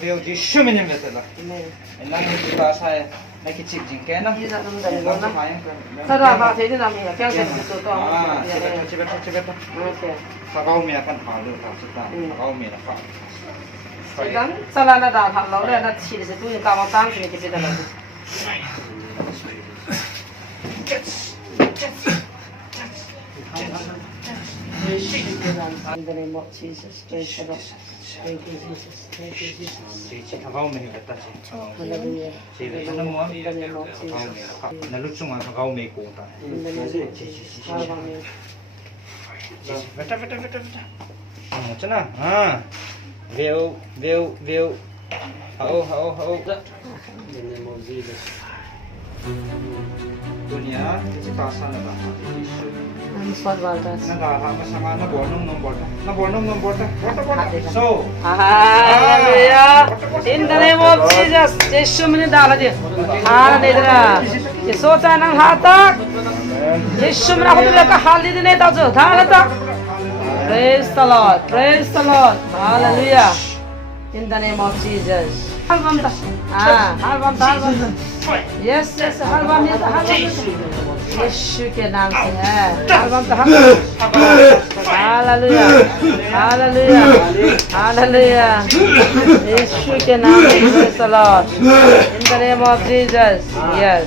veo di shumini metala. Elang ni bahasa na kicik jingke na. Tara ba thế nào mình kéo trên số to. Coba. Kau mi akan halu tak suka. Kau mi nak. Kan salah na dah hal lalu ada sih itu yang kamu tang sini kita dah. In the name of Jesus, praise the Lord. Thank you, Jesus. Thank you, Jesus. Kau mi kata sih. Hallelujah. Sini mana mau? In the name of Jesus. Nalutsung ang kau mi ko ta. In the name of Jesus. Hallelujah. Beta. Macam mana? View. Hao. In the name of Jesus. Dunia kita pasal na ba? Swat baltas. Nagahama sa mga nabornong borta. So, Hallelujah. In the name of Jesus. Yesu mene dala dia. Hallelujah. Yesu tanang hatak. Yesu mene aku tu ka hali dine tau jo. Dala tak. Praise the Lord. Praise the Lord. Hallelujah. In the name of Jesus. Halbam ta. Halbam ta. Yes. Halbam ta. यीशु के नाम से है hallelujah यीशु के नाम से praise the Lord in the name of Jesus yes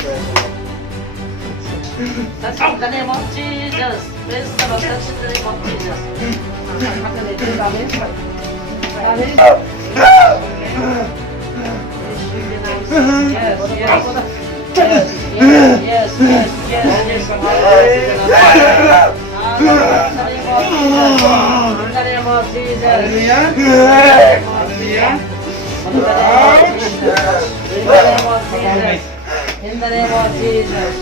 that's in the name of Jesus praise the Lord that's in the name of Jesus yes in the name of Jesus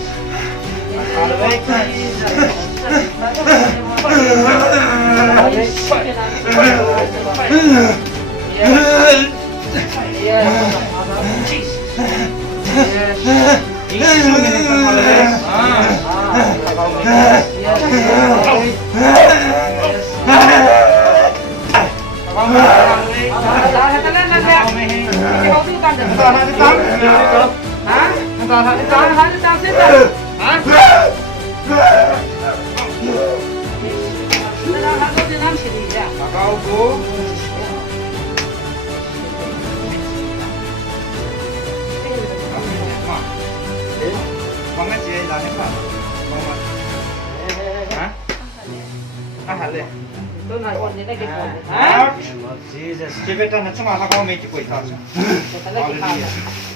Jesus, cebeta na cuma kau mai cikoi ta.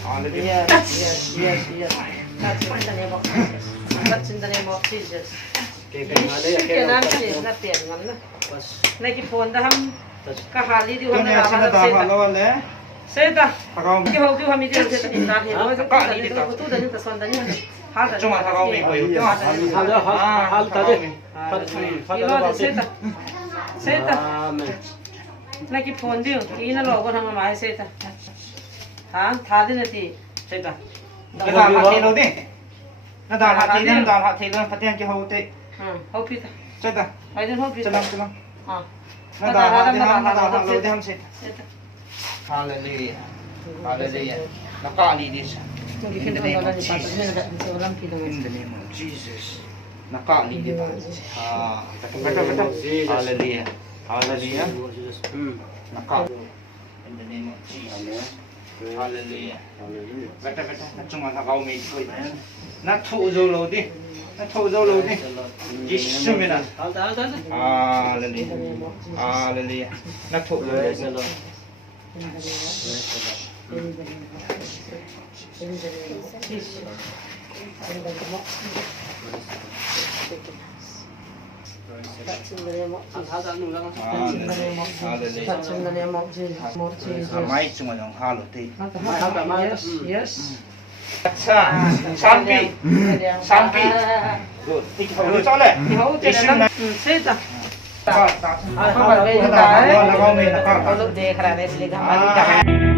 Hallelujah. Yes. That's in the name of Jesus. That's in the name of Jesus. के नाम से ना pen मन ना कि phone दा हम कहाली दी होने वाला सेता कau कि हो कि हम इधर से इंदा है वो तो तू दनी तो सोन दनी हां cuma kau mai koi. हाल ताजे सेता ना कि फोन दियो कि ना लोगो हम माय सेता हां था दिन थी सेता Kita hati lo deh. Na dah hati lo patian ke hote. हो पीता Ceta. भाई दिन हो पीता Celang. हां Na dah lo deh ham set. Hallelujah. Nakali dis. In the name of Jesus. In the name of Jesus. Nakali di ba? Betul. Hallelujah. Nakali. In the name of Jesus. Hallelujah. Betul. Cuma kau mai koi. Na thu zo lo di. Yesus mina. Hallelujah. Na thu zo lo. That's in the name of Jesus. Hallelujah. That's in the name of Jesus. More Jesus. Mai cuma yang halu ti. Yes. अच्छा शांति good ठीक है हो चले सेता लगाओ में हम लोग देख रहे हैं इसलिए हमारी